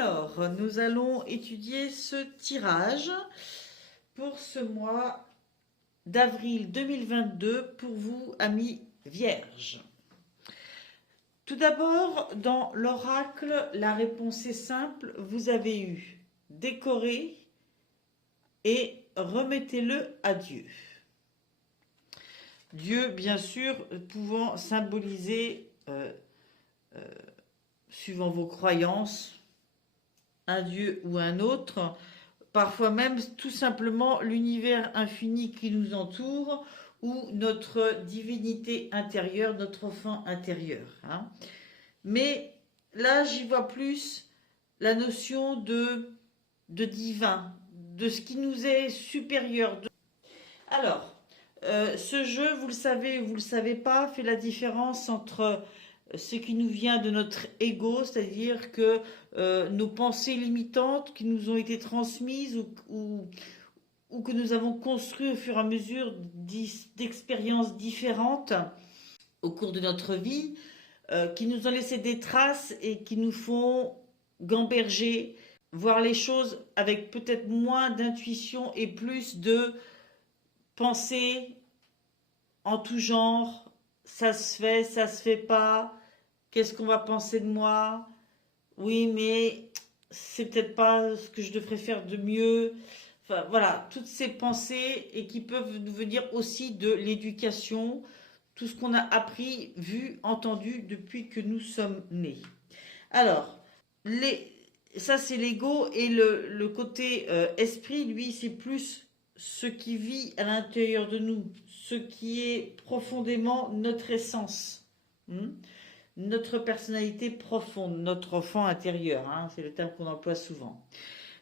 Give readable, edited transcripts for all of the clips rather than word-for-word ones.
Alors, nous allons étudier ce tirage pour ce mois d'avril 2022 pour vous, amis vierges. Tout d'abord, dans l'oracle, la réponse est simple. Vous avez eu décoré et remettez-le à Dieu. Dieu, bien sûr, pouvant symboliser, suivant vos croyances, un Dieu ou un autre, parfois même tout simplement l'univers infini qui nous entoure ou notre divinité intérieure, notre enfant intérieur. Mais là, j'y vois plus la notion de divin, de ce qui nous est supérieur. Alors, ce jeu, vous le savez ou vous ne le savez pas, fait la différence entre ce qui nous vient de notre ego, c'est-à-dire que nos pensées limitantes qui nous ont été transmises ou que nous avons construites au fur et à mesure d'expériences différentes au cours de notre vie, qui nous ont laissé des traces et qui nous font gamberger, voir les choses avec peut-être moins d'intuition et plus de pensée en tout genre. Ça se fait pas. Qu'est-ce qu'on va penser de moi? Oui, mais c'est peut-être pas ce que je devrais faire de mieux. Enfin, voilà, toutes ces pensées et qui peuvent nous venir aussi de l'éducation, tout ce qu'on a appris, vu, entendu depuis que nous sommes nés. Alors, ça c'est l'ego et le côté esprit, lui, c'est plus ce qui vit à l'intérieur de nous, ce qui est profondément notre essence. Notre personnalité profonde, notre enfant intérieur, c'est le terme qu'on emploie souvent.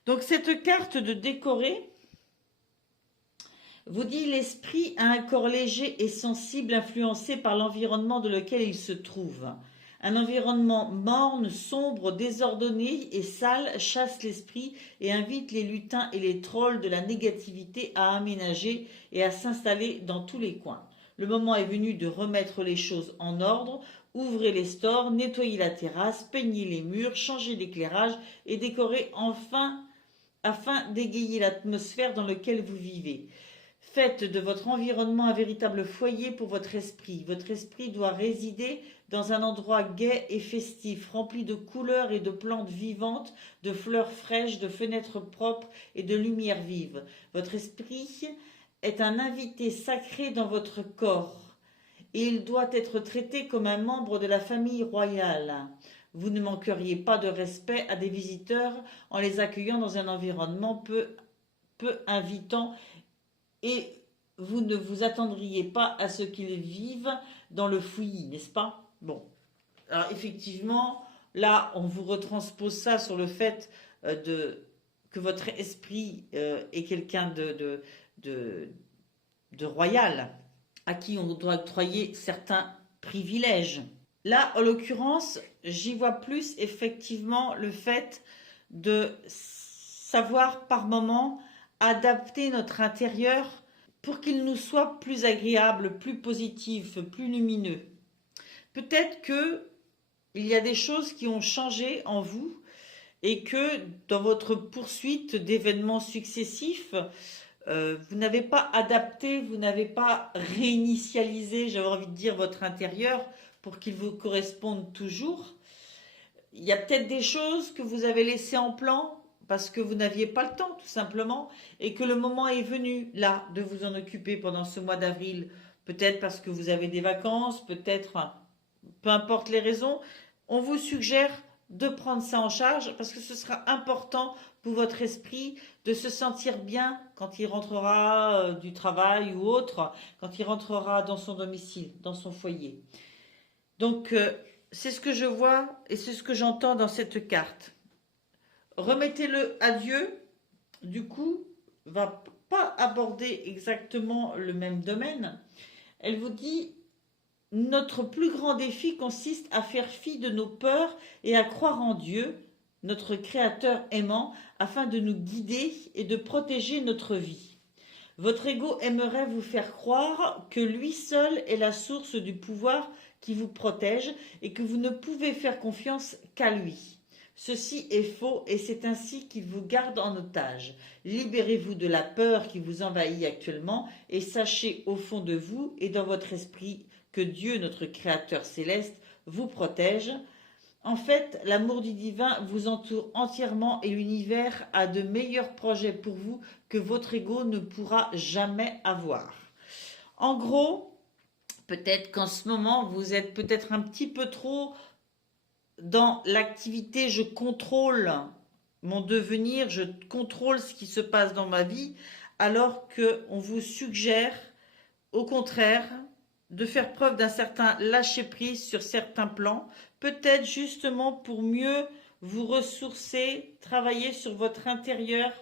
Donc cette carte de décoré vous dit l'esprit a un corps léger et sensible influencé par l'environnement dans lequel il se trouve. Un environnement morne, sombre, désordonné et sale chasse l'esprit et invite les lutins et les trolls de la négativité à aménager et à s'installer dans tous les coins. Le moment est venu de remettre les choses en ordre. Ouvrez les stores, nettoyez la terrasse, peignez les murs, changez l'éclairage et décorez enfin afin d'égayer l'atmosphère dans laquelle vous vivez. Faites de votre environnement un véritable foyer pour votre esprit. Votre esprit doit résider dans un endroit gai et festif, rempli de couleurs et de plantes vivantes, de fleurs fraîches, de fenêtres propres et de lumière vive. Votre esprit est un invité sacré dans votre corps. Et il doit être traité comme un membre de la famille royale. Vous ne manqueriez pas de respect à des visiteurs en les accueillant dans un environnement peu invitant et vous ne vous attendriez pas à ce qu'ils vivent dans le fouillis, n'est-ce pas? Bon, alors effectivement, là, on vous retranspose ça sur le fait que votre esprit est quelqu'un de royal, à qui on doit octroyer certains privilèges. Là, en l'occurrence, j'y vois plus effectivement le fait de savoir par moment adapter notre intérieur pour qu'il nous soit plus agréable, plus positif, plus lumineux. Peut-être que il y a des choses qui ont changé en vous et que dans votre poursuite d'événements successifs, vous n'avez pas adapté, vous n'avez pas réinitialisé, j'avais envie de dire, votre intérieur pour qu'il vous corresponde toujours. Il y a peut-être des choses que vous avez laissées en plan parce que vous n'aviez pas le temps, tout simplement, et que le moment est venu, là, de vous en occuper pendant ce mois d'avril. Peut-être parce que vous avez des vacances, peut-être, enfin, peu importe les raisons, on vous suggère de prendre ça en charge parce que ce sera important pour votre esprit de se sentir bien quand il rentrera du travail ou autre, quand il rentrera dans son domicile, dans son foyer. Donc, c'est ce que je vois et c'est ce que j'entends dans cette carte. Remettez-le à Dieu, du coup, va pas aborder exactement le même domaine. Elle vous dit, notre plus grand défi consiste à faire fi de nos peurs et à croire en Dieu, notre Créateur aimant, afin de nous guider et de protéger notre vie. Votre ego aimerait vous faire croire que lui seul est la source du pouvoir qui vous protège et que vous ne pouvez faire confiance qu'à lui. Ceci est faux et c'est ainsi qu'il vous garde en otage. Libérez-vous de la peur qui vous envahit actuellement et sachez au fond de vous et dans votre esprit que Dieu, notre Créateur céleste, vous protège. En fait, l'amour du divin vous entoure entièrement et l'univers a de meilleurs projets pour vous que votre ego ne pourra jamais avoir. En gros, peut-être qu'en ce moment, vous êtes peut-être un petit peu trop dans l'activité je contrôle mon devenir, je contrôle ce qui se passe dans ma vie, alors qu'on vous suggère au contraire de faire preuve d'un certain lâcher-prise sur certains plans, peut-être justement pour mieux vous ressourcer, travailler sur votre intérieur,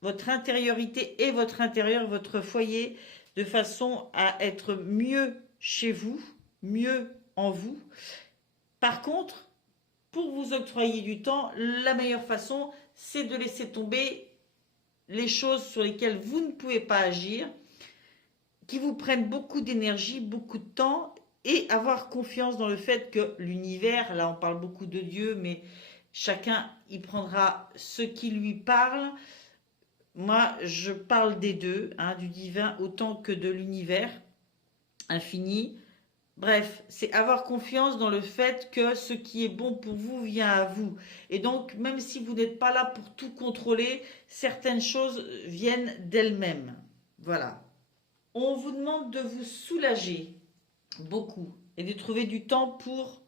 votre intériorité et votre intérieur, votre foyer, de façon à être mieux chez vous, mieux en vous. Par contre, pour vous octroyer du temps, la meilleure façon, c'est de laisser tomber les choses sur lesquelles vous ne pouvez pas agir, qui vous prennent beaucoup d'énergie, beaucoup de temps, et avoir confiance dans le fait que l'univers, là on parle beaucoup de Dieu, mais chacun y prendra ce qui lui parle. Moi, je parle des deux, du divin autant que de l'univers infini. Bref, c'est avoir confiance dans le fait que ce qui est bon pour vous vient à vous. Et donc, même si vous n'êtes pas là pour tout contrôler, certaines choses viennent d'elles-mêmes. Voilà. On vous demande de vous soulager beaucoup et de trouver du temps pour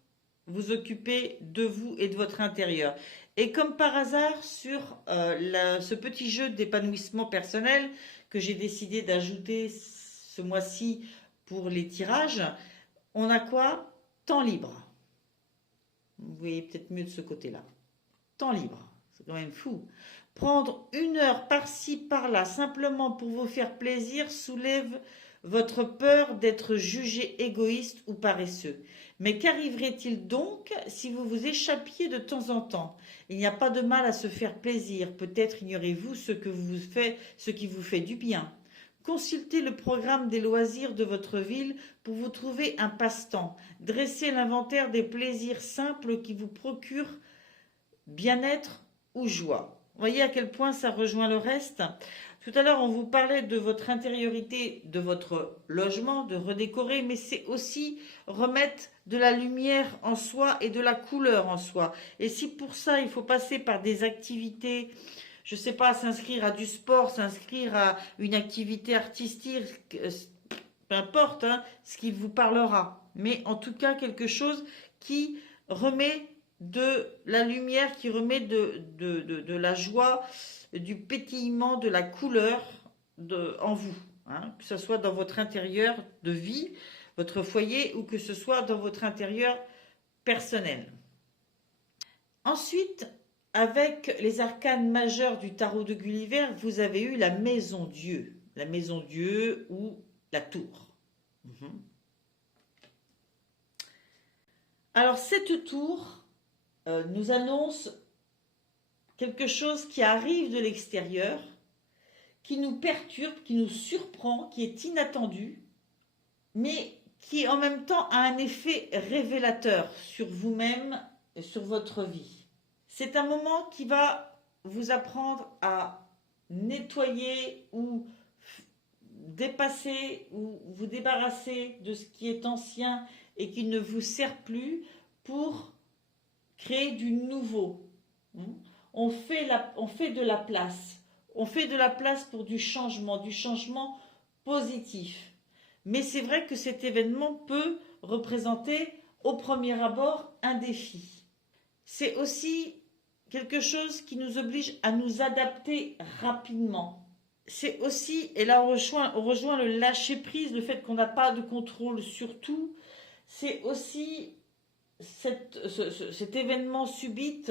vous occuper de vous et de votre intérieur. Et comme par hasard, sur ce petit jeu d'épanouissement personnel que j'ai décidé d'ajouter ce mois-ci pour les tirages, on a quoi? Temps libre. Vous voyez peut-être mieux de ce côté-là. Temps libre, c'est quand même fou. Prendre 1 heure par-ci, par-là, simplement pour vous faire plaisir, soulève votre peur d'être jugé égoïste ou paresseux. Mais qu'arriverait-il donc si vous vous échappiez de temps en temps? Il n'y a pas de mal à se faire plaisir. Peut-être ignorez-vous ce qui vous fait du bien. Consultez le programme des loisirs de votre ville pour vous trouver un passe-temps. Dressez l'inventaire des plaisirs simples qui vous procurent bien-être ou joie. Voyez à quel point ça rejoint le reste. Tout à l'heure, on vous parlait de votre intériorité, de votre logement, de redécorer, mais c'est aussi remettre de la lumière en soi et de la couleur en soi. Et si pour ça, il faut passer par des activités, je ne sais pas, s'inscrire à du sport, s'inscrire à une activité artistique, peu importe, ce qui vous parlera. Mais en tout cas, quelque chose qui remet de la lumière, qui remet de la joie, du pétillement, de la couleur en vous. Que ce soit dans votre intérieur de vie, votre foyer, ou que ce soit dans votre intérieur personnel. Ensuite, avec les arcanes majeures du tarot de Gulliver, vous avez eu la maison Dieu. La maison Dieu ou la tour. Alors cette tour nous annonce quelque chose qui arrive de l'extérieur, qui nous perturbe, qui nous surprend, qui est inattendu, mais qui en même temps a un effet révélateur sur vous-même et sur votre vie. C'est un moment qui va vous apprendre à nettoyer ou dépasser ou vous débarrasser de ce qui est ancien et qui ne vous sert plus pour créer du nouveau. On fait de la place. On fait de la place pour du changement positif. Mais c'est vrai que cet événement peut représenter au premier abord un défi. C'est aussi quelque chose qui nous oblige à nous adapter rapidement. C'est aussi, et là on rejoint le lâcher-prise, le fait qu'on n'a pas de contrôle sur tout. C'est aussi cet événement subit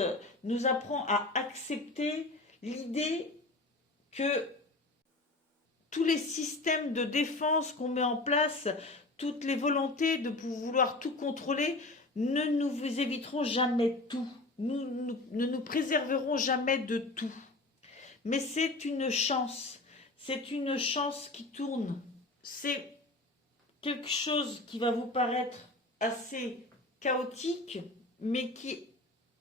nous apprend à accepter l'idée que tous les systèmes de défense qu'on met en place, toutes les volontés de vouloir tout contrôler, ne nous éviteront jamais tout. Ne nous préserveront jamais de tout. Mais c'est une chance. C'est une chance qui tourne. C'est quelque chose qui va vous paraître assez chaotique, mais qui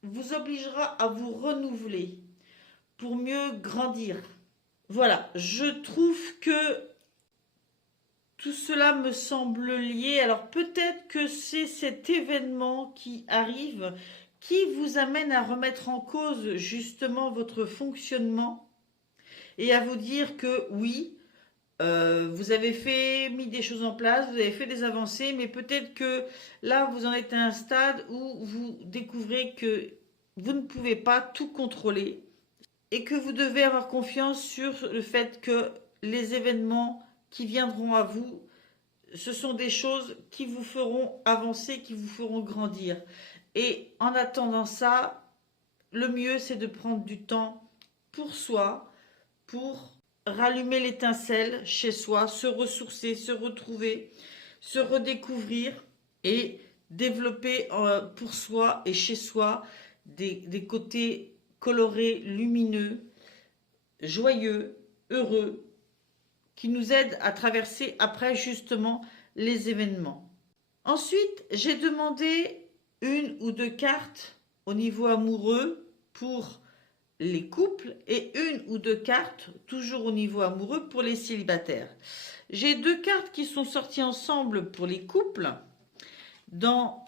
vous obligera à vous renouveler pour mieux grandir. Voilà, je trouve que tout cela me semble lié. Alors peut-être que c'est cet événement qui arrive qui vous amène à remettre en cause justement votre fonctionnement et à vous dire que oui, vous avez mis des choses en place, vous avez fait des avancées, mais peut-être que là, vous en êtes à un stade où vous découvrez que vous ne pouvez pas tout contrôler et que vous devez avoir confiance sur le fait que les événements qui viendront à vous, ce sont des choses qui vous feront avancer, qui vous feront grandir. Et en attendant ça, le mieux, c'est de prendre du temps pour soi, pour rallumer l'étincelle chez soi, se ressourcer, se retrouver, se redécouvrir et développer pour soi et chez soi des côtés colorés, lumineux, joyeux, heureux, qui nous aident à traverser après justement les événements. Ensuite, j'ai demandé une ou deux cartes au niveau amoureux pour les couples et une ou deux cartes toujours au niveau amoureux pour les célibataires. J'ai deux cartes qui sont sorties ensemble pour les couples dans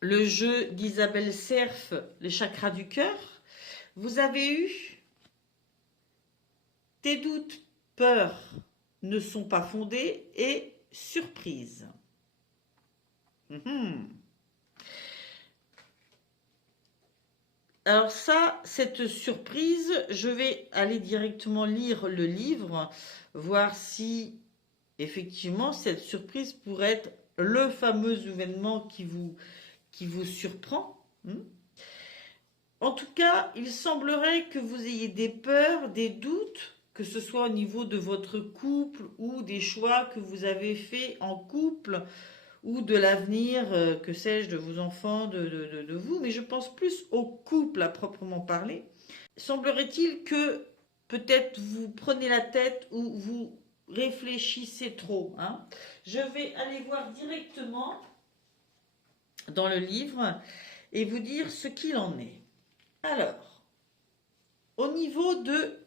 le jeu d'Isabelle Cerf, les chakras du cœur. Vous avez eu tes doutes, peurs ne sont pas fondés et surprise. Alors ça, cette surprise, je vais aller directement lire le livre, voir si effectivement cette surprise pourrait être le fameux événement qui vous surprend. En tout cas, il semblerait que vous ayez des peurs, des doutes, que ce soit au niveau de votre couple ou des choix que vous avez faits en couple ou de l'avenir, que sais-je, de vos enfants, de vous, mais je pense plus au couple à proprement parler. Semblerait-il que peut-être vous prenez la tête ou vous réfléchissez trop. Je vais aller voir directement dans le livre et vous dire ce qu'il en est. Alors, au niveau de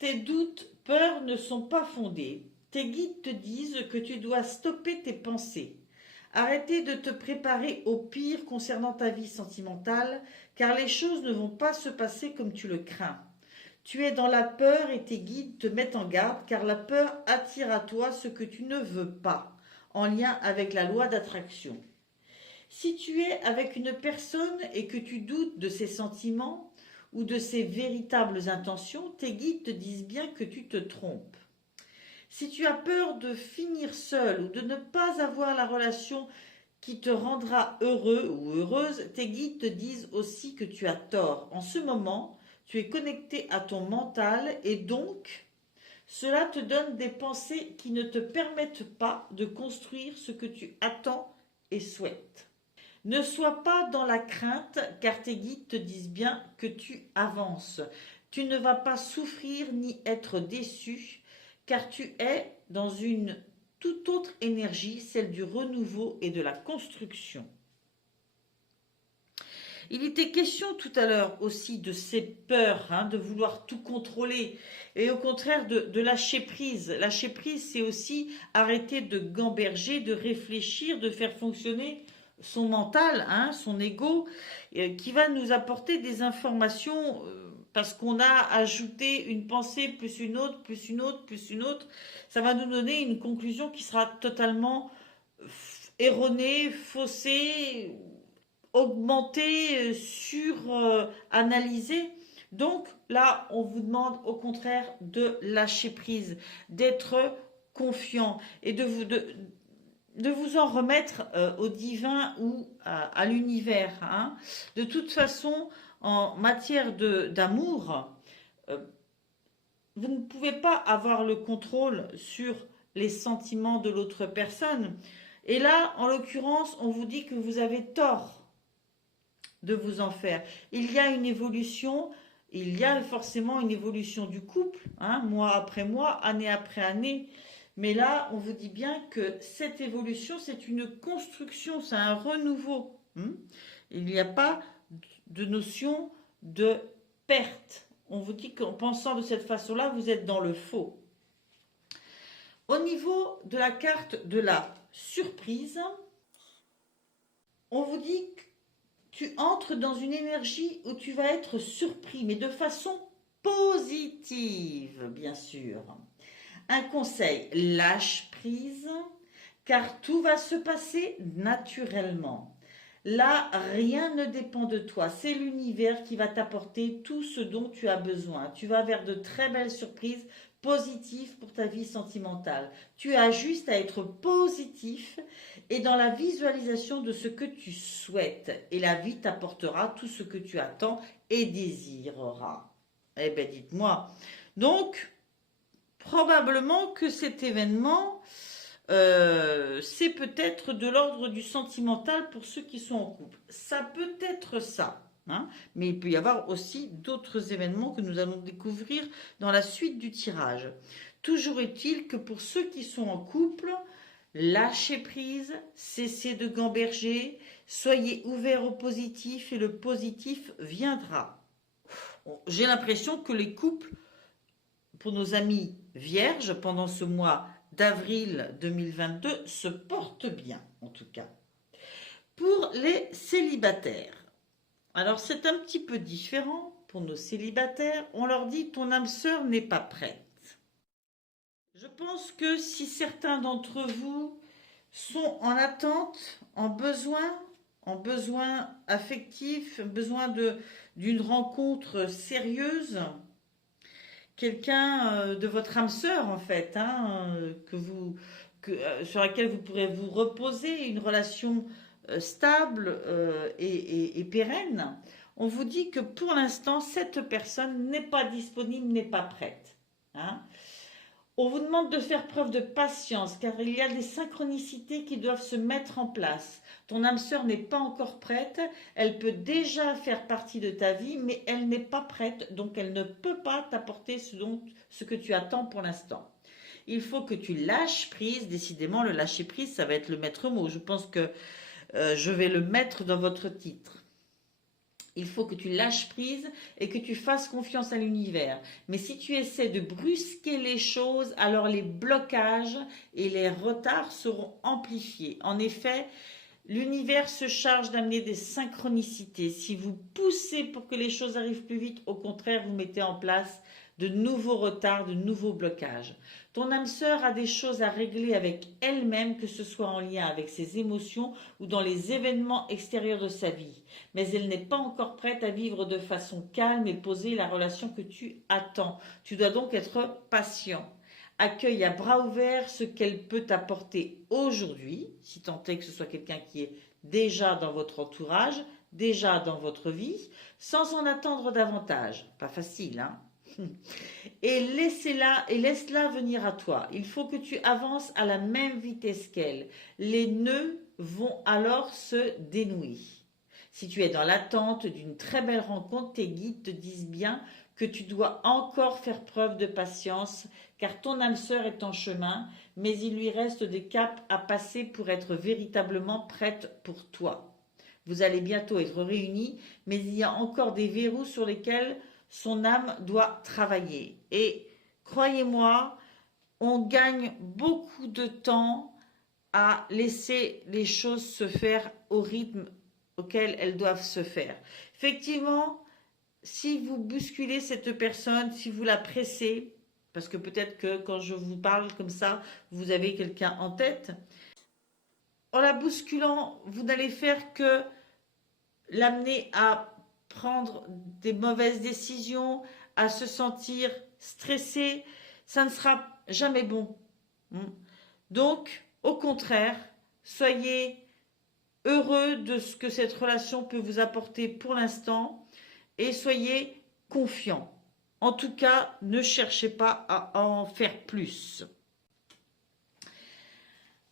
tes doutes, peurs ne sont pas fondés. Tes guides te disent que tu dois stopper tes pensées. Arrêter de te préparer au pire concernant ta vie sentimentale, car les choses ne vont pas se passer comme tu le crains. Tu es dans la peur et tes guides te mettent en garde, car la peur attire à toi ce que tu ne veux pas, en lien avec la loi d'attraction. Si tu es avec une personne et que tu doutes de ses sentiments ou de ses véritables intentions, tes guides te disent bien que tu te trompes. Si tu as peur de finir seul ou de ne pas avoir la relation qui te rendra heureux ou heureuse, tes guides te disent aussi que tu as tort. En ce moment, tu es connecté à ton mental et donc, cela te donne des pensées qui ne te permettent pas de construire ce que tu attends et souhaites. Ne sois pas dans la crainte car tes guides te disent bien que tu avances. Tu ne vas pas souffrir ni être déçu car tu es dans une toute autre énergie, celle du renouveau et de la construction. Il était question tout à l'heure aussi de ces peurs, de vouloir tout contrôler et au contraire de lâcher prise. Lâcher prise, c'est aussi arrêter de gamberger, de réfléchir, de faire fonctionner son mental, son ego, qui va nous apporter des informations parce qu'on a ajouté une pensée plus une autre, plus une autre, plus une autre. Ça va nous donner une conclusion qui sera totalement erronée, faussée, augmentée, suranalysée. Donc là, on vous demande au contraire de lâcher prise, d'être confiant et de vous en remettre au divin ou à l'univers. De toute façon, en matière d'amour, vous ne pouvez pas avoir le contrôle sur les sentiments de l'autre personne. Et là, en l'occurrence, on vous dit que vous avez tort de vous en faire. Il y a une évolution, il y a forcément une évolution du couple, mois après mois, année après année. Mais là, on vous dit bien que cette évolution, c'est une construction, c'est un renouveau. Il n'y a pas de notion de perte. On vous dit qu'en pensant de cette façon-là, vous êtes dans le faux. Au niveau de la carte de la surprise, on vous dit que tu entres dans une énergie où tu vas être surpris, mais de façon positive, bien sûr. Un conseil, lâche prise, car tout va se passer naturellement. Là, rien ne dépend de toi. C'est l'univers qui va t'apporter tout ce dont tu as besoin. Tu vas vers de très belles surprises positives pour ta vie sentimentale. Tu as juste à être positif et dans la visualisation de ce que tu souhaites. Et la vie t'apportera tout ce que tu attends et désireras. Eh bien, dites-moi. Donc, probablement que cet événement, c'est peut-être de l'ordre du sentimental pour ceux qui sont en couple. Ça peut être ça, hein, mais il peut y avoir aussi d'autres événements que nous allons découvrir dans la suite du tirage. Toujours est-il que pour ceux qui sont en couple, lâchez prise, cessez de gamberger, soyez ouverts au positif et le positif viendra. J'ai l'impression que les couples, pour nos amis vierges, pendant ce mois d'avril 2022, se portent bien, en tout cas. Pour les célibataires, alors c'est un petit peu différent pour nos célibataires. On leur dit ton âme sœur n'est pas prête. Je pense que si certains d'entre vous sont en attente, en besoin affectif, d'une rencontre sérieuse, quelqu'un de votre âme sœur en fait, hein, sur laquelle vous pourrez vous reposer, une relation stable et pérenne, on vous dit que pour l'instant, cette personne n'est pas disponible, n'est pas prête. Hein. On vous demande de faire preuve de patience car il y a des synchronicités qui doivent se mettre en place. Ton âme sœur n'est pas encore prête, elle peut déjà faire partie de ta vie, mais elle n'est pas prête, donc elle ne peut pas t'apporter ce que tu attends pour l'instant. Il faut que tu lâches prise, décidément le lâcher prise, ça va être le maître mot. Je pense que je vais le mettre dans votre titre. Il faut que tu lâches prise et que tu fasses confiance à l'univers. Mais si tu essaies de brusquer les choses, alors les blocages et les retards seront amplifiés. En effet, l'univers se charge d'amener des synchronicités. Si vous poussez pour que les choses arrivent plus vite, au contraire, vous mettez en place de nouveaux retards, de nouveaux blocages. Ton âme sœur a des choses à régler avec elle-même, que ce soit en lien avec ses émotions ou dans les événements extérieurs de sa vie. Mais elle n'est pas encore prête à vivre de façon calme et posée la relation que tu attends. Tu dois donc être patient. Accueille à bras ouverts ce qu'elle peut t'apporter aujourd'hui, si tant est que ce soit quelqu'un qui est déjà dans votre entourage, déjà dans votre vie, sans en attendre davantage. Pas facile, hein? Et laisse-la venir à toi. Il faut que tu avances à la même vitesse qu'elle. Les nœuds vont alors se dénouer. Si tu es dans l'attente d'une très belle rencontre, tes guides te disent bien que tu dois encore faire preuve de patience, car ton âme sœur est en chemin, mais il lui reste des caps à passer pour être véritablement prête pour toi. Vous allez bientôt être réunis, mais il y a encore des verrous sur lesquels son âme doit travailler. Et croyez-moi, on gagne beaucoup de temps à laisser les choses se faire au rythme auquel elles doivent se faire. Effectivement, si vous bousculez cette personne, si vous la pressez, parce que peut-être que quand je vous parle comme ça, vous avez quelqu'un en tête, en la bousculant, vous n'allez faire que l'amener à prendre des mauvaises décisions, à se sentir stressé, ça ne sera jamais bon. Donc, au contraire, soyez heureux de ce que cette relation peut vous apporter pour l'instant et soyez confiants. En tout cas, ne cherchez pas à en faire plus.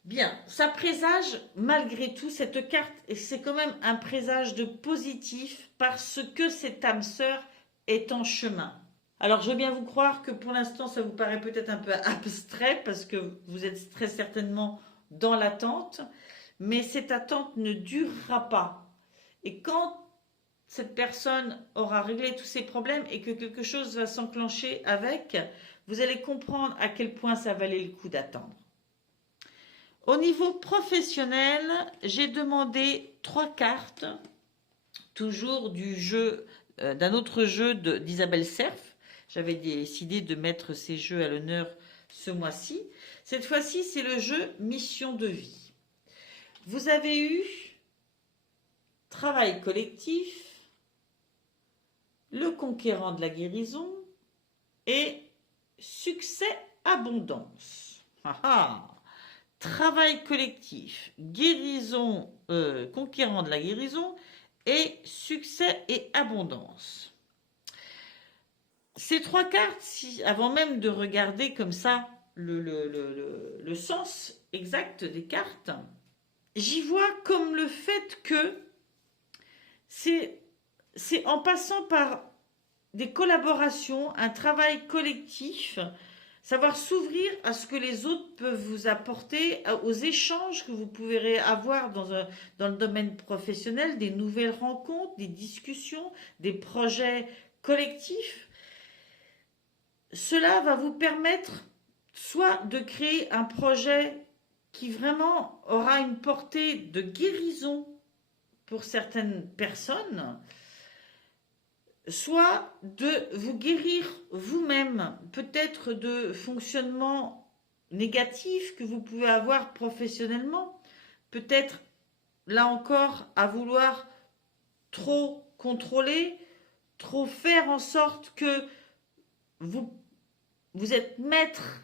Bien, ça présage malgré tout cette carte, et c'est quand même un présage de positif parce que cette âme sœur est en chemin. Alors je veux bien vous croire que pour l'instant ça vous paraît peut-être un peu abstrait parce que vous êtes très certainement dans l'attente, mais cette attente ne durera pas. Et quand cette personne aura réglé tous ses problèmes et que quelque chose va s'enclencher avec, vous allez comprendre à quel point ça valait le coup d'attendre. Au niveau professionnel, j'ai demandé 3 cartes, toujours du jeu, d'un autre jeu d'Isabelle Serf. J'avais décidé de mettre ces jeux à l'honneur ce mois-ci. Cette fois-ci, c'est le jeu Mission de vie. Vous avez eu travail collectif, le conquérant de la guérison et succès abondance. Ah ah. Travail collectif, guérison, conquérant de la guérison et succès et abondance. Ces 3 cartes, avant même de regarder comme ça le sens exact des cartes, j'y vois comme le fait que c'est en passant par des collaborations, un travail collectif, savoir s'ouvrir à ce que les autres peuvent vous apporter, aux échanges que vous pouvez avoir dans le domaine professionnel, des nouvelles rencontres, des discussions, des projets collectifs. Cela va vous permettre soit de créer un projet qui vraiment aura une portée de guérison pour certaines personnes, soit de vous guérir vous-même, peut-être de fonctionnements négatifs que vous pouvez avoir professionnellement, peut-être là encore à vouloir trop contrôler, trop faire en sorte que vous êtes maître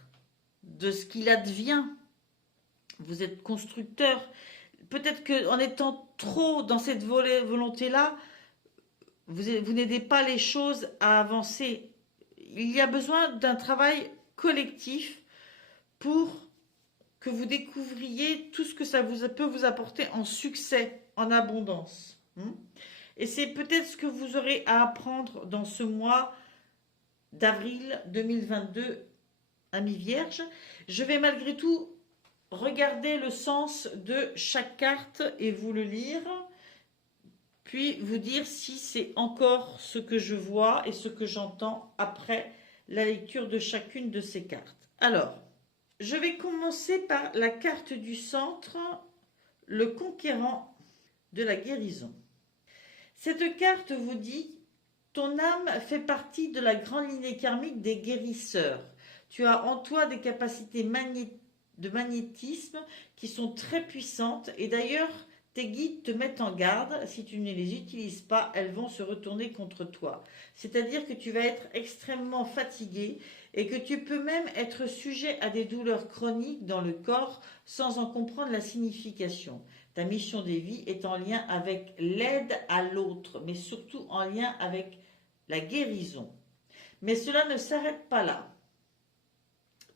de ce qu'il advient, vous êtes constructeur. Peut-être qu'en étant trop dans cette volonté-là, vous n'aidez pas les choses à avancer. Il y a besoin d'un travail collectif pour que vous découvriez tout ce que ça peut vous apporter en succès, en abondance. Et c'est peut-être ce que vous aurez à apprendre dans ce mois d'avril 2022, amis vierges. Je vais malgré tout regarder le sens de chaque carte et vous le lire, puis vous dire si c'est encore ce que je vois et ce que j'entends après la lecture de chacune de ces cartes. Alors, je vais commencer par la carte du centre, le conquérant de la guérison. Cette carte vous dit: ton âme fait partie de la grande lignée karmique des guérisseurs. Tu as en toi des capacités de magnétisme qui sont très puissantes, et d'ailleurs tes guides te mettent en garde: si tu ne les utilises pas, elles vont se retourner contre toi. C'est-à-dire que tu vas être extrêmement fatigué et que tu peux même être sujet à des douleurs chroniques dans le corps sans en comprendre la signification. Ta mission de vie est en lien avec l'aide à l'autre, mais surtout en lien avec la guérison. Mais cela ne s'arrête pas là.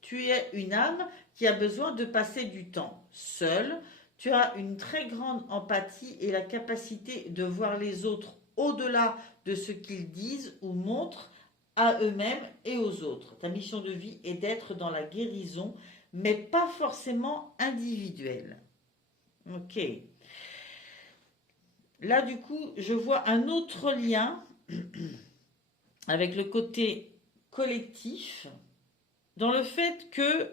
Tu es une âme qui a besoin de passer du temps seule. Tu as une très grande empathie et la capacité de voir les autres au-delà de ce qu'ils disent ou montrent à eux-mêmes et aux autres. Ta mission de vie est d'être dans la guérison, mais pas forcément individuelle. Ok. Là, du coup, je vois un autre lien avec le côté collectif, dans le fait que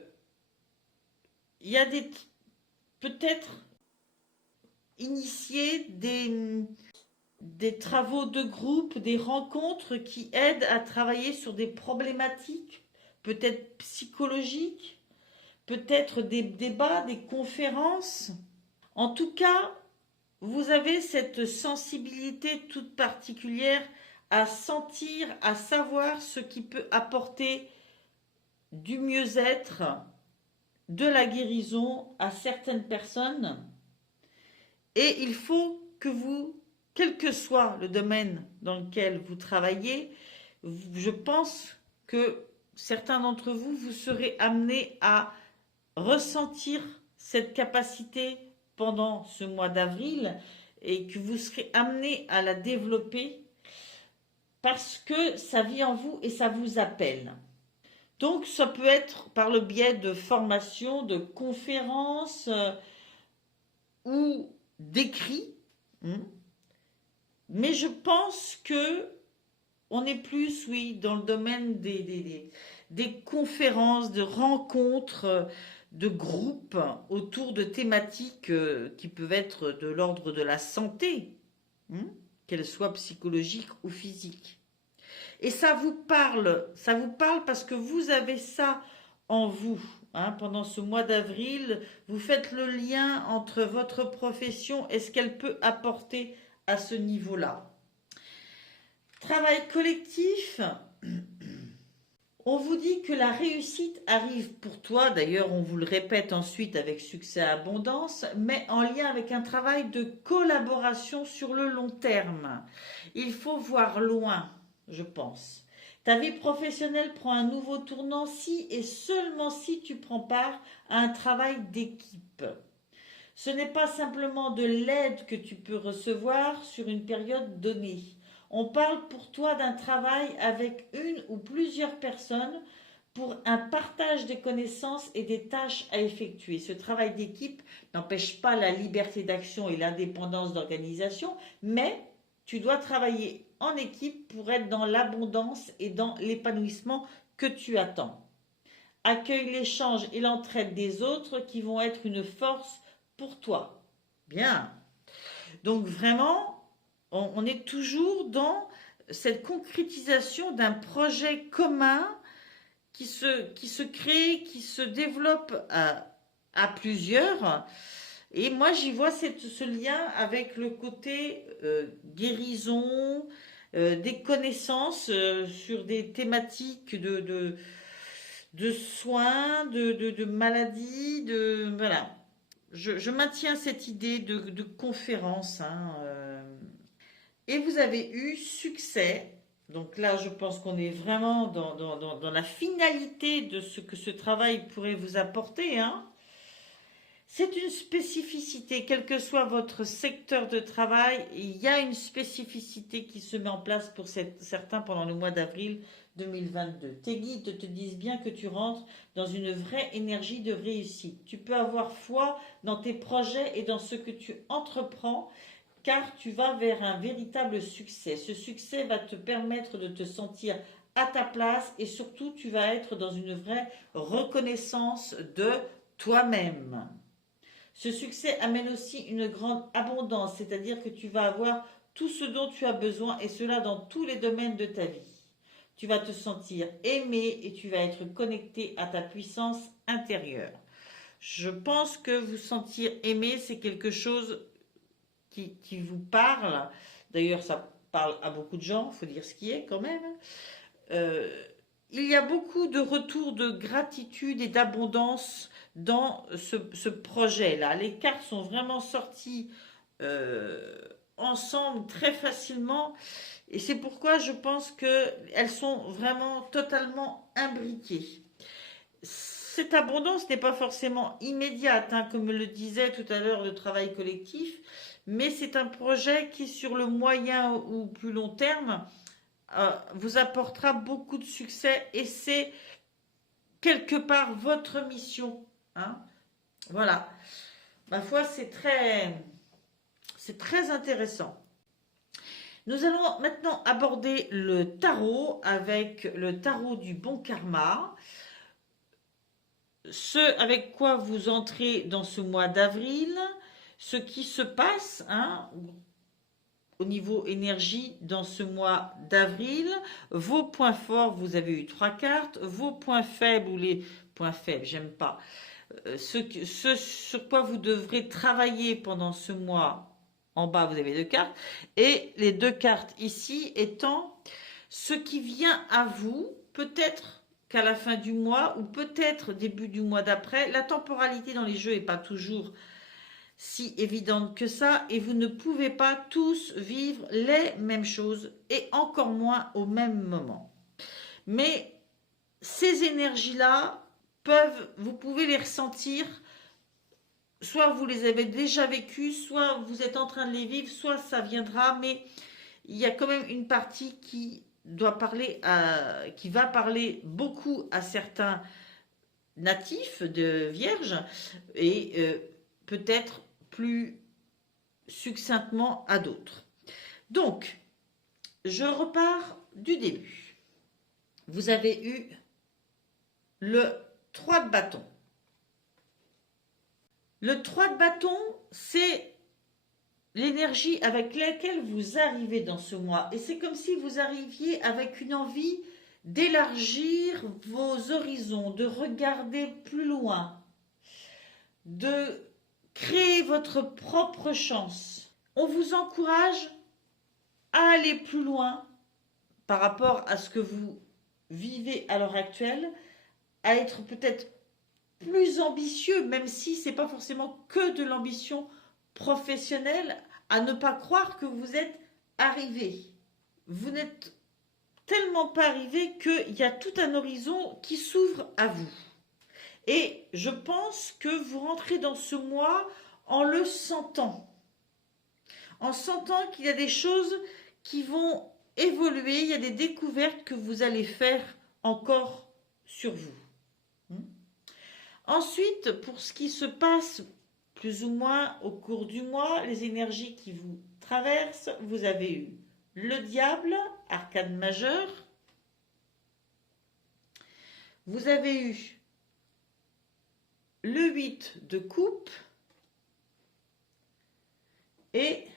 il y a peut-être initier des travaux de groupe, des rencontres qui aident à travailler sur des problématiques, peut-être psychologiques, peut-être des débats, des conférences. En tout cas, vous avez cette sensibilité toute particulière à sentir, à savoir ce qui peut apporter du mieux-être, de la guérison à certaines personnes. Et il faut que vous, quel que soit le domaine dans lequel vous travaillez, je pense que certains d'entre vous, vous serez amenés à ressentir cette capacité pendant ce mois d'avril et que vous serez amenés à la développer parce que ça vit en vous et ça vous appelle. Donc ça peut être par le biais de formations, de conférences ou d'écrits. Mais je pense que on est plus, oui, dans le domaine des conférences, de rencontres, de groupes autour de thématiques qui peuvent être de l'ordre de la santé, hein, qu'elles soient psychologiques ou physiques. Et ça vous parle parce que vous avez ça en vous. Hein, pendant ce mois d'avril, vous faites le lien entre votre profession et ce qu'elle peut apporter à ce niveau-là. Travail collectif, on vous dit que la réussite arrive pour toi, d'ailleurs on vous le répète ensuite avec succès et abondance, mais en lien avec un travail de collaboration sur le long terme. Il faut voir loin, je pense. Ta vie professionnelle prend un nouveau tournant si et seulement si tu prends part à un travail d'équipe. Ce n'est pas simplement de l'aide que tu peux recevoir sur une période donnée. On parle pour toi d'un travail avec une ou plusieurs personnes pour un partage des connaissances et des tâches à effectuer. Ce travail d'équipe n'empêche pas la liberté d'action et l'indépendance d'organisation, mais tu dois travailler en équipe pour être dans l'abondance et dans l'épanouissement que tu attends. Accueille l'échange et l'entraide des autres qui vont être une force pour toi. Bien. Donc vraiment, on est toujours dans cette concrétisation d'un projet commun qui se crée, qui se développe à plusieurs. Et moi, j'y vois ce lien avec le côté guérison, des connaissances sur des thématiques de soins, de maladies, voilà. Je maintiens cette idée de conférence. Hein, et vous avez eu succès. Donc là, je pense qu'on est vraiment dans la finalité de ce que ce travail pourrait vous apporter. Hein. C'est une spécificité, quel que soit votre secteur de travail, il y a une spécificité qui se met en place pour certains pendant le mois d'avril 2022. Tes guides te disent bien que tu rentres dans une vraie énergie de réussite. Tu peux avoir foi dans tes projets et dans ce que tu entreprends, car tu vas vers un véritable succès. Ce succès va te permettre de te sentir à ta place et surtout tu vas être dans une vraie reconnaissance de toi-même. Ce succès amène aussi une grande abondance, c'est-à-dire que tu vas avoir tout ce dont tu as besoin et cela dans tous les domaines de ta vie. Tu vas te sentir aimé et tu vas être connecté à ta puissance intérieure. Je pense que vous sentir aimé, c'est quelque chose qui vous parle. D'ailleurs, ça parle à beaucoup de gens, il faut dire ce qui est quand même. Euh, il y a beaucoup de retours de gratitude et d'abondance dans ce projet-là. Les cartes sont vraiment sorties euh, ensemble très facilement et c'est pourquoi je pense qu'elles sont vraiment totalement imbriquées. Cette abondance n'est pas forcément immédiate, hein, comme le disait tout à l'heure le travail collectif, mais c'est un projet qui, sur le moyen ou plus long terme, vous apportera beaucoup de succès et c'est quelque part votre mission. Hein. Voilà. Ma foi, c'est très intéressant. Nous allons maintenant aborder le tarot avec le tarot du bon karma. Ce avec quoi vous entrez dans ce mois d'avril, ce qui se passe hein, au niveau énergie dans ce mois d'avril, vos points forts, vous avez eu 3 cartes, vos points faibles ou les points faibles, j'aime pas, ce sur quoi vous devrez travailler pendant ce mois, en bas vous avez 2 cartes, et les 2 cartes ici étant ce qui vient à vous, peut-être qu'à la fin du mois ou peut-être début du mois d'après, la temporalité dans les jeux n'est pas toujours si évidente que ça et vous ne pouvez pas tous vivre les mêmes choses et encore moins au même moment. Mais ces énergies-là vous pouvez les ressentir, soit vous les avez déjà vécues, soit vous êtes en train de les vivre, soit ça viendra, mais il y a quand même une partie qui va parler beaucoup à certains natifs de Vierge et peut-être plus succinctement à d'autres. Donc, je repars du début. Vous avez eu le 3 de bâton. Le 3 de bâton, c'est l'énergie avec laquelle vous arrivez dans ce mois. Et c'est comme si vous arriviez avec une envie d'élargir vos horizons, de regarder plus loin, de créer votre propre chance. On vous encourage à aller plus loin par rapport à ce que vous vivez à l'heure actuelle, à être peut-être plus ambitieux, même si ce n'est pas forcément que de l'ambition professionnelle, à ne pas croire que vous êtes arrivé. Vous n'êtes tellement pas arrivé qu'il y a tout un horizon qui s'ouvre à vous. Et je pense que vous rentrez dans ce mois en le sentant. En sentant qu'il y a des choses qui vont évoluer, il y a des découvertes que vous allez faire encore sur vous. Ensuite, pour ce qui se passe plus ou moins au cours du mois, les énergies qui vous traversent, vous avez eu le diable, arcane majeur. Vous avez eu le 8 de coupe et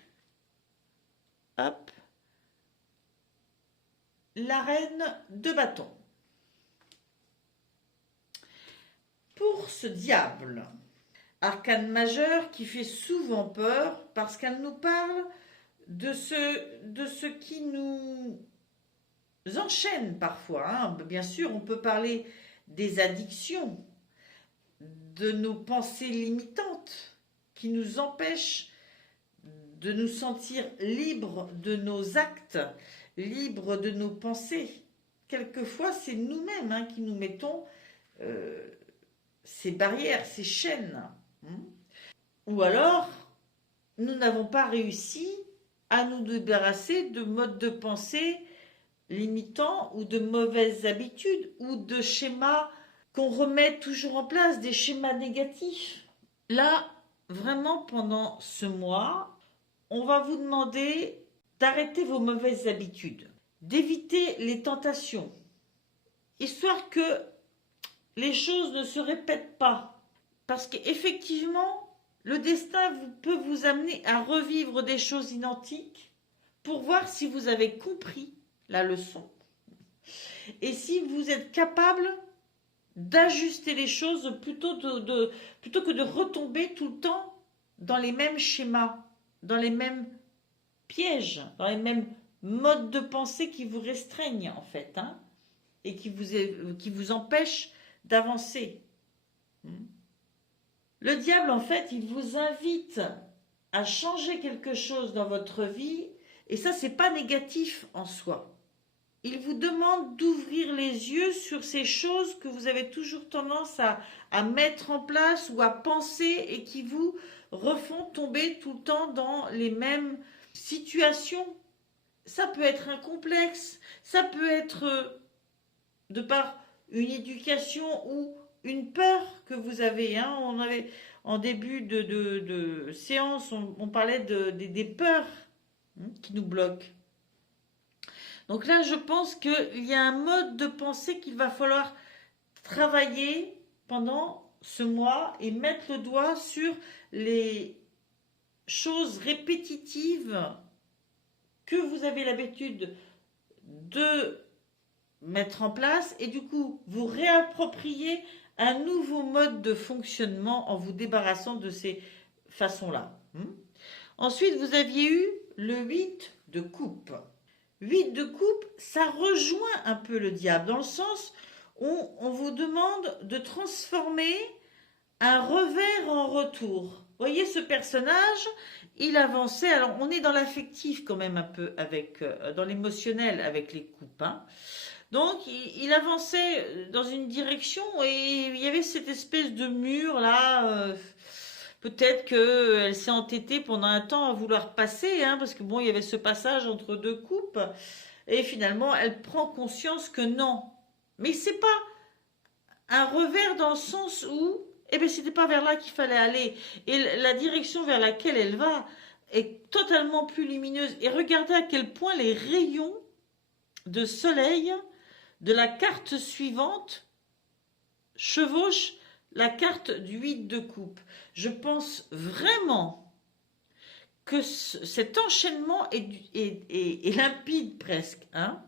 hop, la reine de bâton. Pour ce diable, arcane majeur qui fait souvent peur parce qu'elle nous parle de ce qui nous enchaîne parfois. Bien sûr, on peut parler des addictions, de nos pensées limitantes qui nous empêchent de nous sentir libres de nos actes, libres de nos pensées. Quelquefois, c'est nous-mêmes qui nous mettons ces barrières, ces chaînes. Ou alors, nous n'avons pas réussi à nous débarrasser de modes de pensée limitants ou de mauvaises habitudes ou de schémas qu'on remet toujours en place, des schémas négatifs. Là, vraiment, pendant ce mois, on va vous demander d'arrêter vos mauvaises habitudes, d'éviter les tentations, histoire que les choses ne se répètent pas. Parce qu'effectivement, le destin peut vous amener à revivre des choses identiques pour voir si vous avez compris la leçon et si vous êtes capable d'ajuster les choses plutôt que de retomber tout le temps dans les mêmes schémas, dans les mêmes pièges, dans les mêmes modes de pensée qui vous restreignent en fait, et qui vous empêchent d'avancer. Le diable, en fait, il vous invite à changer quelque chose dans votre vie, et ça, c'est pas négatif en soi. Il vous demande d'ouvrir les yeux sur ces choses que vous avez toujours tendance à mettre en place ou à penser et qui vous refont tomber tout le temps dans les mêmes situations. Ça peut être un complexe, ça peut être de par une éducation ou une peur que vous avez. On avait en début de séance, on parlait des peurs qui nous bloquent. Donc là, je pense qu'il y a un mode de pensée qu'il va falloir travailler pendant ce mois et mettre le doigt sur les choses répétitives que vous avez l'habitude de mettre en place et du coup, vous réapproprier un nouveau mode de fonctionnement en vous débarrassant de ces façons-là. Ensuite, vous aviez eu le 8 de coupe. 8 de coupe, ça rejoint un peu le diable, dans le sens où on vous demande de transformer un revers en retour. Vous voyez ce personnage, il avançait, alors on est dans l'affectif quand même un peu, dans l'émotionnel avec les coupes. Donc il avançait dans une direction et il y avait cette espèce de mur là, peut-être qu'elle s'est entêtée pendant un temps à vouloir passer, parce que bon, il y avait ce passage entre deux coupes, et finalement, elle prend conscience que non. Mais c'est pas un revers dans le sens où, c'était pas vers là qu'il fallait aller. Et la direction vers laquelle elle va, est totalement plus lumineuse. Et regardez à quel point les rayons de soleil de la carte suivante chevauchent la carte du 8 de coupe. Je pense vraiment que cet enchaînement est limpide presque. Hein.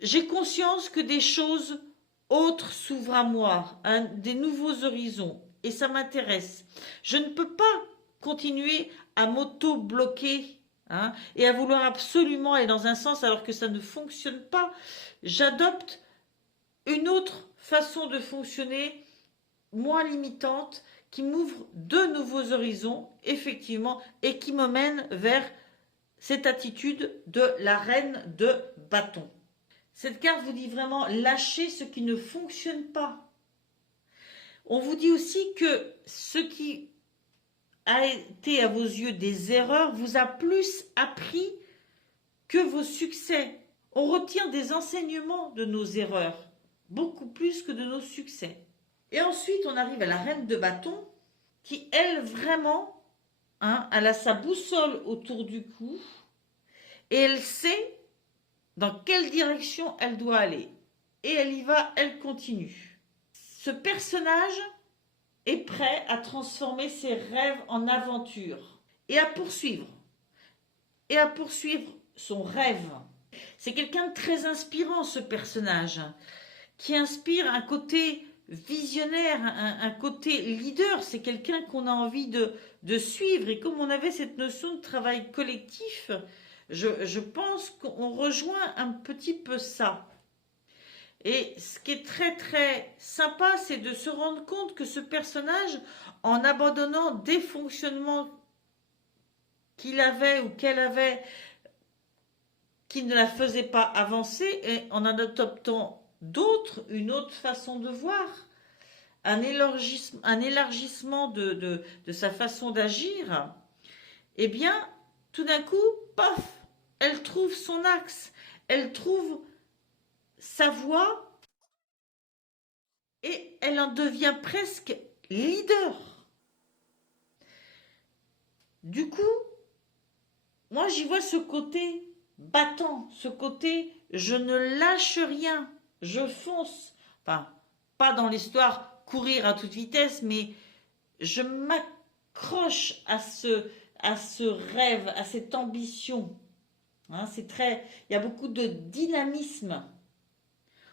J'ai conscience que des choses autres s'ouvrent à moi, hein, des nouveaux horizons, et ça m'intéresse. Je ne peux pas continuer à m'auto-bloquer, hein, et à vouloir absolument aller dans un sens alors que ça ne fonctionne pas. J'adopte une autre façon de fonctionner, moins limitante, qui m'ouvre de nouveaux horizons, effectivement, et qui me mène vers cette attitude de la reine de bâton. Cette carte vous dit vraiment lâchez ce qui ne fonctionne pas. On vous dit aussi que ce qui a été à vos yeux des erreurs vous a plus appris que vos succès. On retient des enseignements de nos erreurs, beaucoup plus que de nos succès. Et ensuite, on arrive à la reine de bâton, qui, elle, vraiment, hein, elle a sa boussole autour du cou, et elle sait dans quelle direction elle doit aller. Et elle y va, elle continue. Ce personnage est prêt à transformer ses rêves en aventure et à poursuivre son rêve. C'est quelqu'un de très inspirant, ce personnage, qui inspire un côté visionnaire, un côté leader. C'est quelqu'un qu'on a envie de suivre. Et comme on avait cette notion de travail collectif, je pense qu'on rejoint un petit peu ça. Et ce qui est très très sympa, c'est de se rendre compte que ce personnage, en abandonnant des fonctionnements qu'il avait ou qu'elle avait, qui ne la faisaient pas avancer, et en adoptant d'autres, une autre façon de voir, un élargissement de sa façon d'agir, eh bien, tout d'un coup, paf, elle trouve son axe, elle trouve sa voie et elle en devient presque leader. Du coup, moi j'y vois ce côté battant, ce côté je ne lâche rien, je fonce. Enfin, pas dans l'histoire courir à toute vitesse, mais je m'accroche à ce rêve, à cette ambition. Hein, il y a beaucoup de dynamisme.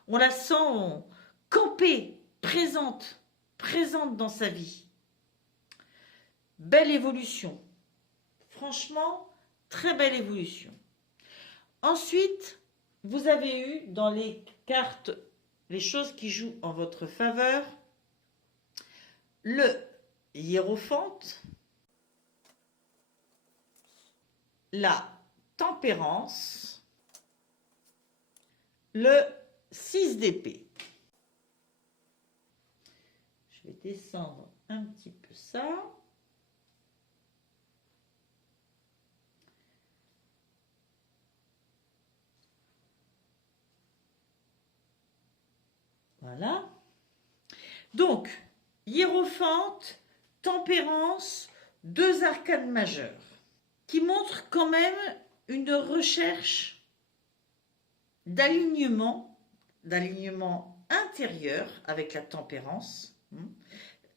On la sent campée, présente dans sa vie. Belle évolution. Franchement, très belle évolution. Ensuite, vous avez eu dans les cartes, les choses qui jouent en votre faveur, le hiérophante, la tempérance, le 6 d'épée. Je vais descendre un petit peu ça. Voilà. Donc, hiérophante, tempérance, 2 arcanes majeures, qui montrent quand même une recherche d'alignement intérieur avec la tempérance.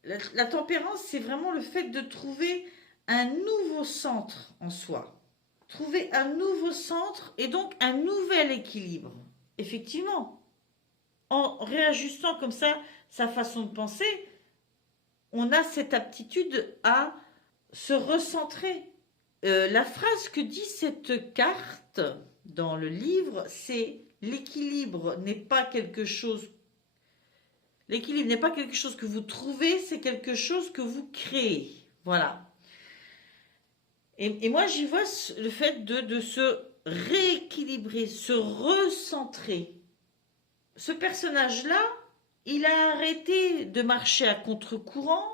La tempérance, c'est vraiment le fait de trouver un nouveau centre en soi. Trouver un nouveau centre et donc un nouvel équilibre. Effectivement, en réajustant comme ça sa façon de penser, on a cette aptitude à se recentrer. La phrase que dit cette carte dans le livre, c'est l'équilibre n'est pas quelque chose. L'équilibre n'est pas quelque chose que vous trouvez, c'est quelque chose que vous créez. Voilà. Et moi, j'y vois le fait de se rééquilibrer, se recentrer. Ce personnage-là, il a arrêté de marcher à contre-courant,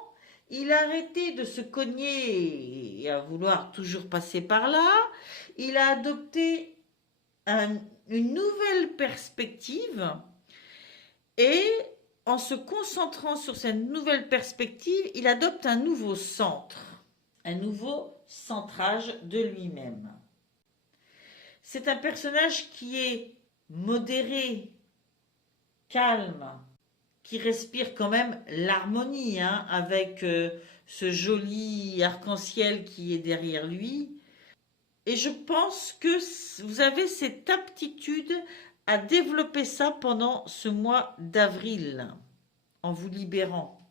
il a arrêté de se cogner et à vouloir toujours passer par là, il a adopté une nouvelle perspective et en se concentrant sur cette nouvelle perspective, il adopte un nouveau centre. un nouveau centrage de lui-même. C'est un personnage qui est modéré, calme, qui respire quand même l'harmonie, hein, avec ce joli arc-en-ciel qui est derrière lui. Et je pense que vous avez cette aptitude à développer ça pendant ce mois d'avril, en vous libérant.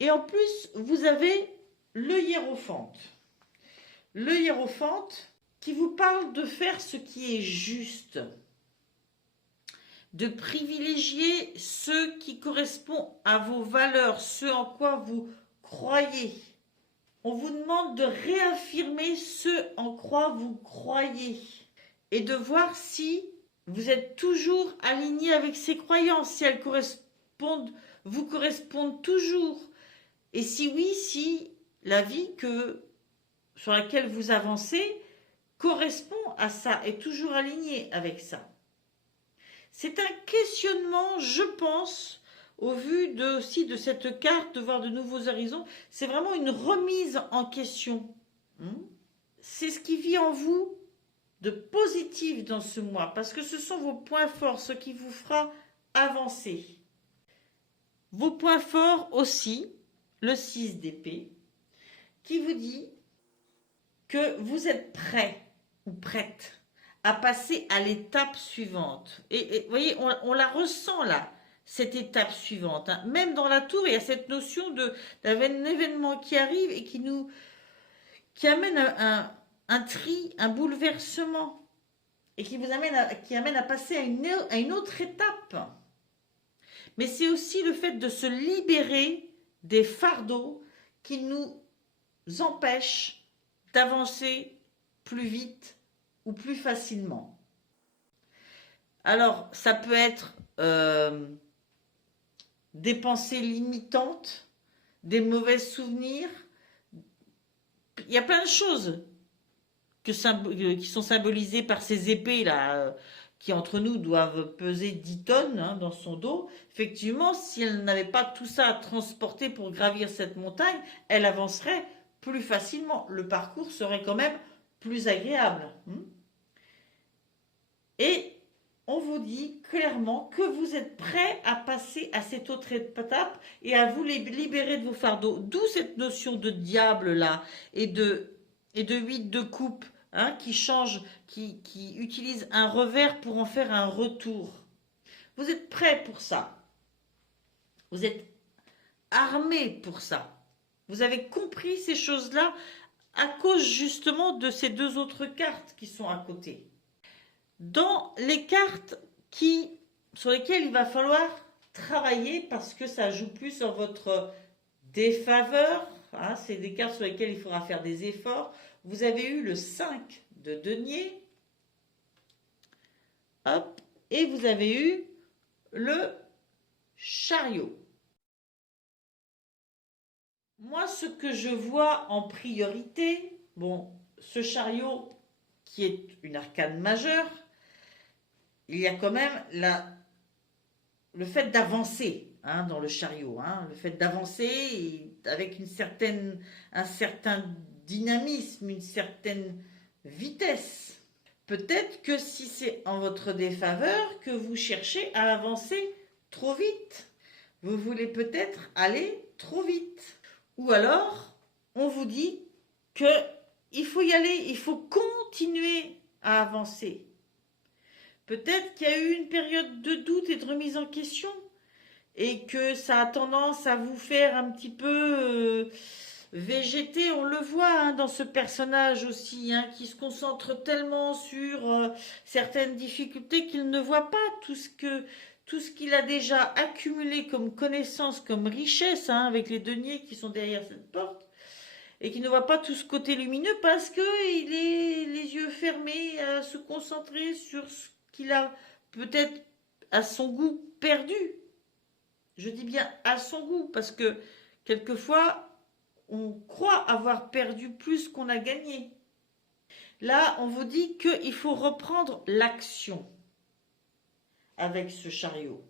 Et en plus, vous avez le hiérophante. Le hiérophante qui vous parle de faire ce qui est juste, de privilégier ce qui correspond à vos valeurs, ce en quoi vous croyez. On vous demande de réaffirmer ce en quoi vous croyez et de voir si vous êtes toujours aligné avec ces croyances, si elles vous correspondent toujours. Et si oui, si la vie sur laquelle vous avancez correspond à ça, est toujours alignée avec ça. C'est un questionnement, je pense, au vu aussi de cette carte, de voir de nouveaux horizons. C'est vraiment une remise en question. C'est ce qui vit en vous de positif dans ce mois, parce que ce sont vos points forts, ce qui vous fera avancer. Vos points forts aussi, le 6 d'épée, qui vous dit que vous êtes prêt ou prête à passer à l'étape suivante. Et vous voyez, on la ressent là, cette étape suivante. Hein. Même dans la tour, il y a cette notion d'un événement qui arrive et qui amène un tri, un bouleversement, et qui amène à passer à une autre étape. Mais c'est aussi le fait de se libérer des fardeaux qui nous empêchent d'avancer plus vite ou plus facilement. Alors, ça peut être des pensées limitantes, des mauvais souvenirs. Il y a plein de choses qui sont symbolisées par ces épées là, qui entre nous doivent peser 10 tonnes hein, dans son dos. Effectivement, si elle n'avait pas tout ça à transporter pour gravir cette montagne, elle avancerait plus facilement. Le parcours serait quand même plus agréable. Et on vous dit clairement que vous êtes prêt à passer à cette autre étape et à vous libérer de vos fardeaux. D'où cette notion de diable là et de 8 de coupe hein, qui change, qui utilise un revers pour en faire un retour. Vous êtes prêt pour ça. Vous êtes armé pour ça. Vous avez compris ces choses-là à cause justement de ces deux autres cartes qui sont à côté. Dans les cartes sur lesquelles il va falloir travailler parce que ça joue plus sur votre défaveur, hein, c'est des cartes sur lesquelles il faudra faire des efforts. Vous avez eu le 5 de denier, hop, et vous avez eu le chariot. Moi, ce que je vois en priorité, bon, ce chariot qui est une arcane majeure, il y a quand même le fait d'avancer hein, dans le chariot, hein, le fait d'avancer avec un certain dynamisme, une certaine vitesse. Peut-être que si c'est en votre défaveur que vous cherchez à avancer trop vite, vous voulez peut-être aller trop vite. Ou alors, on vous dit qu'il faut y aller, il faut continuer à avancer. Peut-être qu'il y a eu une période de doute et de remise en question et que ça a tendance à vous faire un petit peu végéter. On le voit hein, dans ce personnage aussi, hein, qui se concentre tellement sur certaines difficultés qu'il ne voit pas tout ce qu'il a déjà accumulé comme connaissance, comme richesse, hein, avec les deniers qui sont derrière cette porte. Et qui ne voit pas tout ce côté lumineux parce qu'il est les yeux fermés à se concentrer sur ce qu'il a peut-être à son goût perdu. Je dis bien à son goût parce que quelquefois on croit avoir perdu plus qu'on a gagné. Là, on vous dit qu'il faut reprendre l'action avec ce chariot.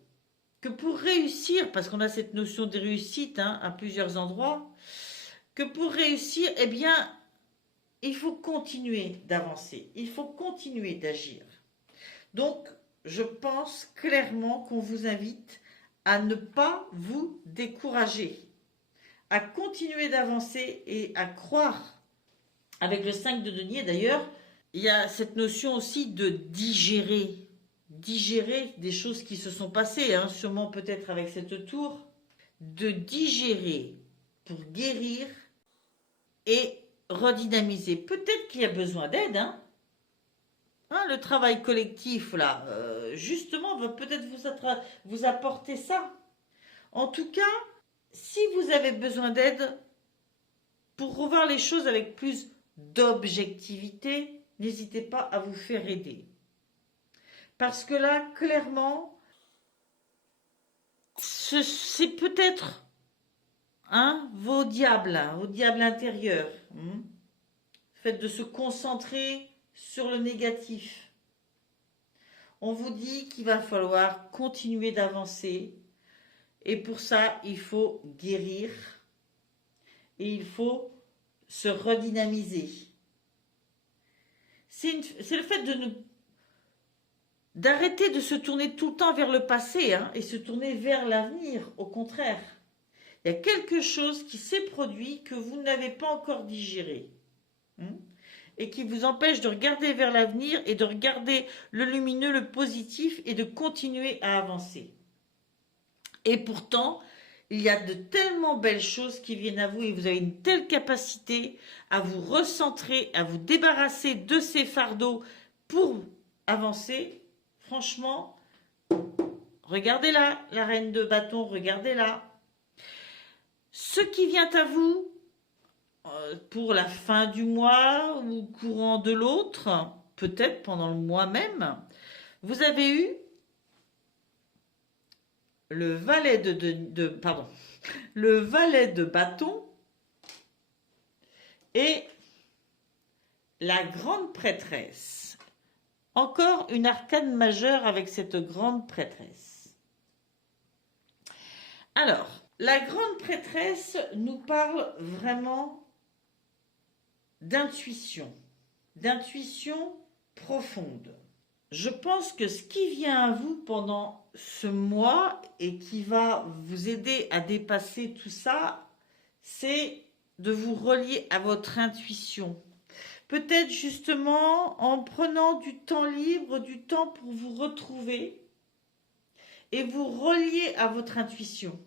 Que pour réussir, parce qu'on a cette notion de réussite hein, à plusieurs endroits, que pour réussir, eh bien, il faut continuer d'avancer, il faut continuer d'agir. Donc, je pense clairement qu'on vous invite à ne pas vous décourager, à continuer d'avancer et à croire. Avec le 5 de denier, d'ailleurs, il y a cette notion aussi de digérer des choses qui se sont passées, hein, sûrement peut-être avec cette tour, de digérer pour guérir et redynamiser. Peut-être qu'il y a besoin d'aide, hein. Hein, le travail collectif, là, justement, va peut-être vous apporter ça. En tout cas, si vous avez besoin d'aide, pour revoir les choses avec plus d'objectivité, n'hésitez pas à vous faire aider. Parce que là, clairement, c'est peut-être vos diables intérieurs. Faites de se concentrer sur le négatif. On vous dit qu'il va falloir continuer d'avancer. Et pour ça, il faut guérir. Et il faut se redynamiser. C'est le fait d'arrêter de se tourner tout le temps vers le passé et se tourner vers l'avenir. Au contraire, il y a quelque chose qui s'est produit que vous n'avez pas encore digéré. Et qui vous empêche de regarder vers l'avenir et de regarder le lumineux, le positif et de continuer à avancer. Et pourtant, il y a de tellement belles choses qui viennent à vous et vous avez une telle capacité à vous recentrer, à vous débarrasser de ces fardeaux pour avancer. Franchement, regardez-la, la reine de bâton, regardez-la. Ce qui vient à vous pour la fin du mois ou courant de l'autre, peut-être pendant le mois même, vous avez eu le valet le valet de bâton et la grande prêtresse. Encore une arcane majeure avec cette grande prêtresse. Alors, la grande prêtresse nous parle vraiment d'intuition profonde. Je pense que ce qui vient à vous pendant ce mois et qui va vous aider à dépasser tout ça, c'est de vous relier à votre intuition. Peut-être justement en prenant du temps libre, du temps pour vous retrouver et vous relier à votre intuition.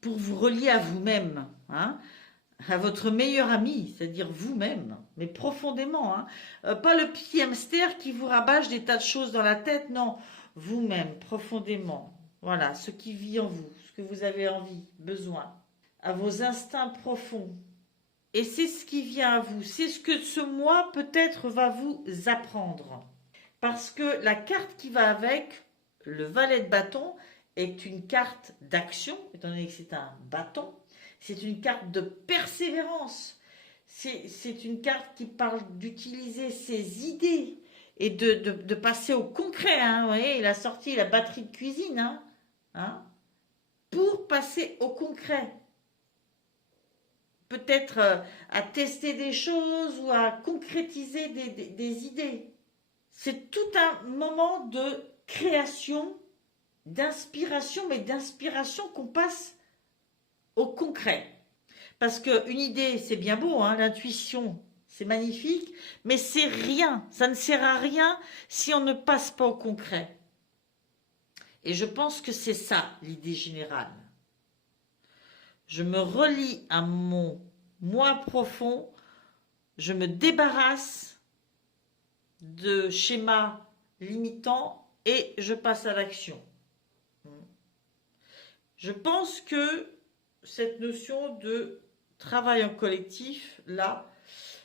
Pour vous relier à vous-même, à votre meilleur ami, c'est-à-dire vous-même, mais profondément. Pas le petit hamster qui vous rabâche des tas de choses dans la tête, non, vous-même, profondément. Voilà, ce qui vit en vous, ce que vous avez envie, besoin, à vos instincts profonds. Et c'est ce qui vient à vous, c'est ce que ce mois peut-être va vous apprendre. Parce que la carte qui va avec, le valet de bâton, est une carte d'action, étant donné que c'est un bâton. C'est une carte de persévérance. C'est une carte qui parle d'utiliser ses idées et de passer au concret. Vous voyez, il a sorti la batterie de cuisine pour passer au concret. Peut-être à tester des choses ou à concrétiser des idées. C'est tout un moment de création, d'inspiration, mais d'inspiration qu'on passe au concret. Parce qu'une idée, c'est bien beau, l'intuition, c'est magnifique, mais c'est rien, ça ne sert à rien si on ne passe pas au concret. Et je pense que c'est ça l'idée générale. Je me relie à mon moi profond, je me débarrasse de schémas limitants et je passe à l'action. Je pense que cette notion de travail en collectif, là,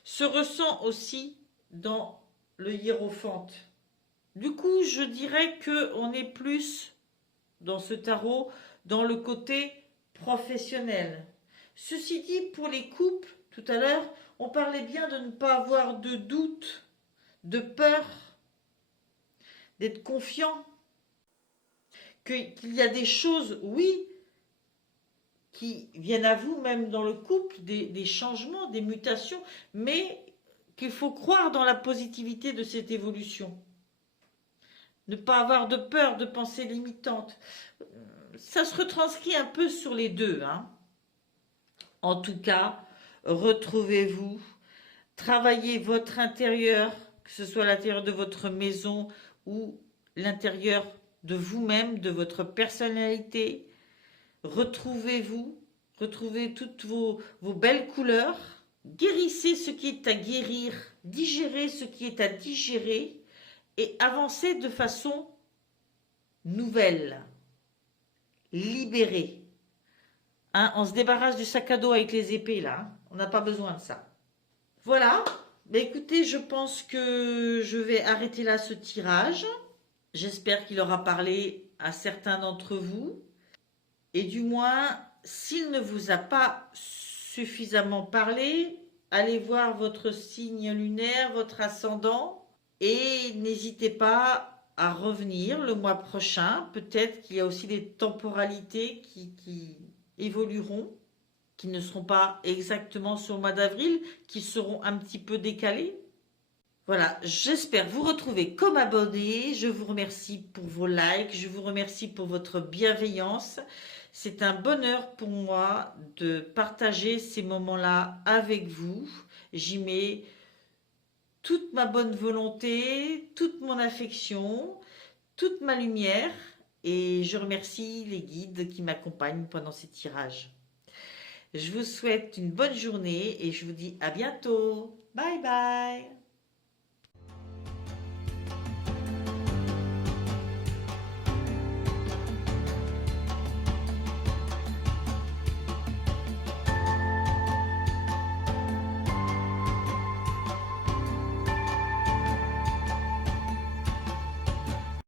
se ressent aussi dans le hiérophante. Du coup, je dirais qu'on est plus, dans ce tarot, dans le côté professionnel. Ceci dit, pour les couples, tout à l'heure, on parlait bien de ne pas avoir de doute, de peur, d'être confiant, qu'il y a des choses, oui, qui viennent à vous, même dans le couple, des changements, des mutations, mais qu'il faut croire dans la positivité de cette évolution. Ne pas avoir de peur, de pensée limitante. Ça se retranscrit un peu sur les deux, hein. En tout cas, retrouvez-vous, travaillez votre intérieur, que ce soit l'intérieur de votre maison ou l'intérieur de vous-même, de votre personnalité. Retrouvez-vous, retrouvez toutes vos belles couleurs, guérissez ce qui est à guérir, digérez ce qui est à digérer et avancez de façon nouvelle, libérée. Hein, on se débarrasse du sac à dos avec les épées là, hein. On n'a pas besoin de ça. Voilà, bah, écoutez, je pense que je vais arrêter là ce tirage. J'espère qu'il aura parlé à certains d'entre vous. Et du moins, s'il ne vous a pas suffisamment parlé, allez voir votre signe lunaire, votre ascendant, et n'hésitez pas à revenir le mois prochain. Peut-être qu'il y a aussi des temporalités qui évolueront, qui ne seront pas exactement sur le mois d'avril, qui seront un petit peu décalées. Voilà, j'espère vous retrouver comme abonné. Je vous remercie pour vos likes, je vous remercie pour votre bienveillance. C'est un bonheur pour moi de partager ces moments-là avec vous. J'y mets toute ma bonne volonté, toute mon affection, toute ma lumière et je remercie les guides qui m'accompagnent pendant ces tirages. Je vous souhaite une bonne journée et je vous dis à bientôt. Bye bye.